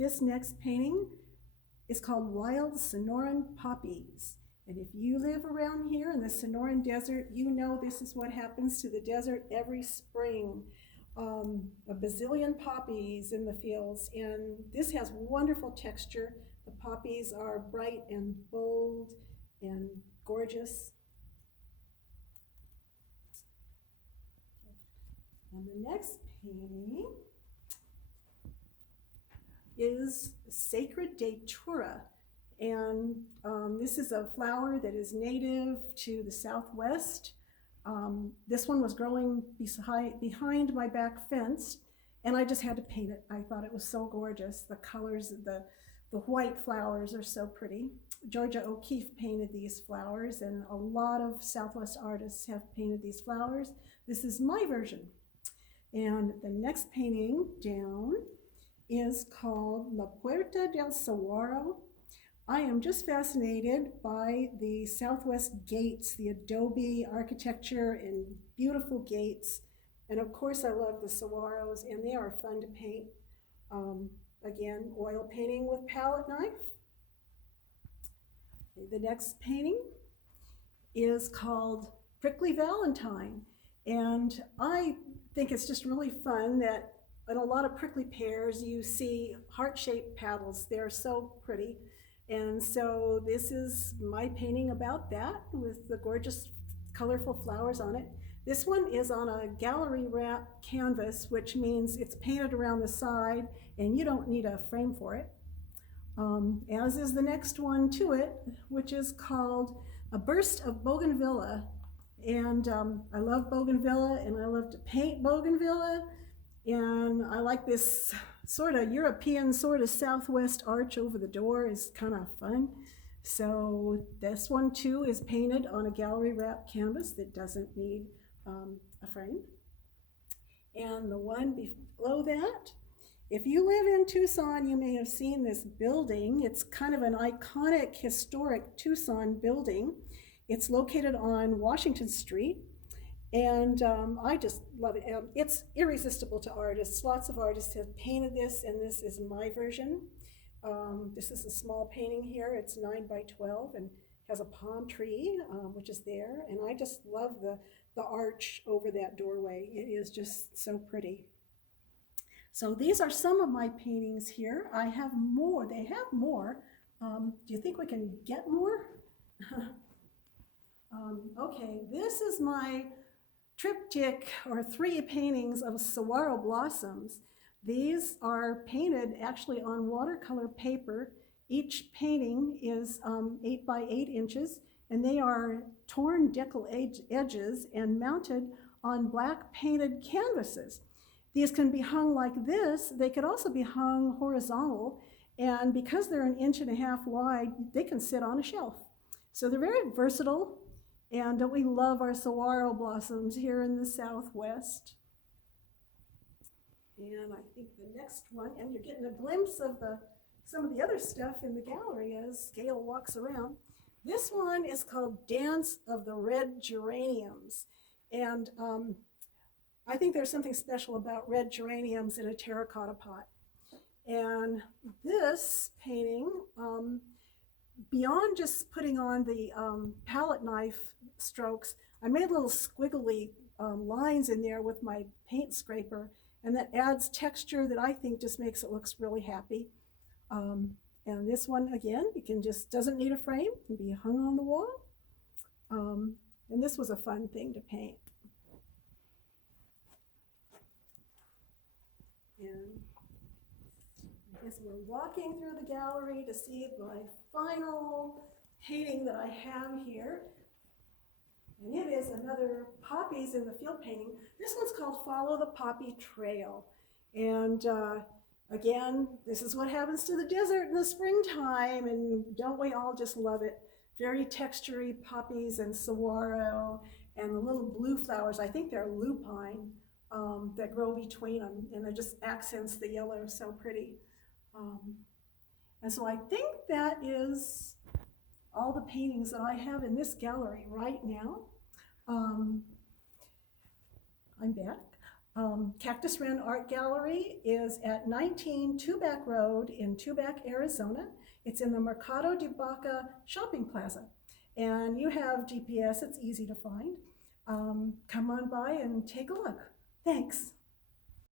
This next painting is called Wild Sonoran Poppies. And if you live around here in the Sonoran Desert, you know this is what happens to the desert every spring. A bazillion poppies in the fields, and this has wonderful texture. The poppies are bright and bold and gorgeous. And the next painting is Sacred Datura. And this is a flower that is native to the Southwest. This one was growing behind my back fence, and I just had to paint it. I thought it was so gorgeous. The colors, the white flowers are so pretty. Georgia O'Keeffe painted these flowers, and a lot of Southwest artists have painted these flowers. This is my version. And the next painting down is called La Puerta del Saguaro. I am just fascinated by the Southwest gates, the adobe architecture and beautiful gates. And of course I love the saguaros, and they are fun to paint. Again, oil painting with palette knife. The next painting is called Prickly Valentine. And I think it's just really fun that in a lot of prickly pears you see heart-shaped petals. They're so pretty. And so this is my painting about that with the gorgeous colorful flowers on it. This one is on a gallery wrap canvas, which means it's painted around the side and you don't need a frame for it. As is the next one to it, which is called A Burst of Bougainvillea. And I love bougainvillea, and I love to paint bougainvillea, and I like this sort of European sort of Southwest arch over the door is kind of fun. So this one too is painted on a gallery wrap canvas that doesn't need a frame. And the one below that, if you live in Tucson, you may have seen this building. It's kind of an iconic historic Tucson building. It's located on Washington Street, and I just love it. It's irresistible to artists. Lots of artists have painted this, and this is my version. This is a small painting here. It's 9 by 12 and has a palm tree, which is there. And I just love the arch over that doorway. It is just so pretty. So these are some of my paintings here. I have more. They have more. Do you think we can get more? Okay, this is my triptych, or 3 paintings of saguaro blossoms. These are painted actually on watercolor paper. Each painting is 8 by 8 inches, and they are torn decal edges and mounted on black painted canvases. These can be hung like this. They could also be hung horizontal, and because they're 1.5 inches wide, they can sit on a shelf. So they're very versatile. And don't we love our saguaro blossoms here in the Southwest? And I think the next one, and you're getting a glimpse of some of the other stuff in the gallery as Gail walks around. This one is called Dance of the Red Geraniums. And I think there's something special about red geraniums in a terracotta pot. And this painting, beyond just putting on the palette knife strokes, I made little squiggly lines in there with my paint scraper, and that adds texture that I think just makes it look really happy. And this one, again, you can just, doesn't need a frame, can be hung on the wall. And this was a fun thing to paint. And I guess we're walking through the gallery to see my final painting that I have here. And it is another poppies in the field painting. This one's called Follow the Poppy Trail. And again, this is what happens to the desert in the springtime, and don't we all just love it? Very textury poppies and saguaro, and the little blue flowers, I think they're lupine, that grow between them, and it just accents the yellow so pretty. And so I think that is all the paintings that I have in this gallery right now. I'm back. Cactus Wren Art Gallery is at 19 Tubac Road in Tubac, Arizona. It's in the Mercado de Baca shopping plaza. And you have GPS, it's easy to find. Come on by and take a look. Thanks.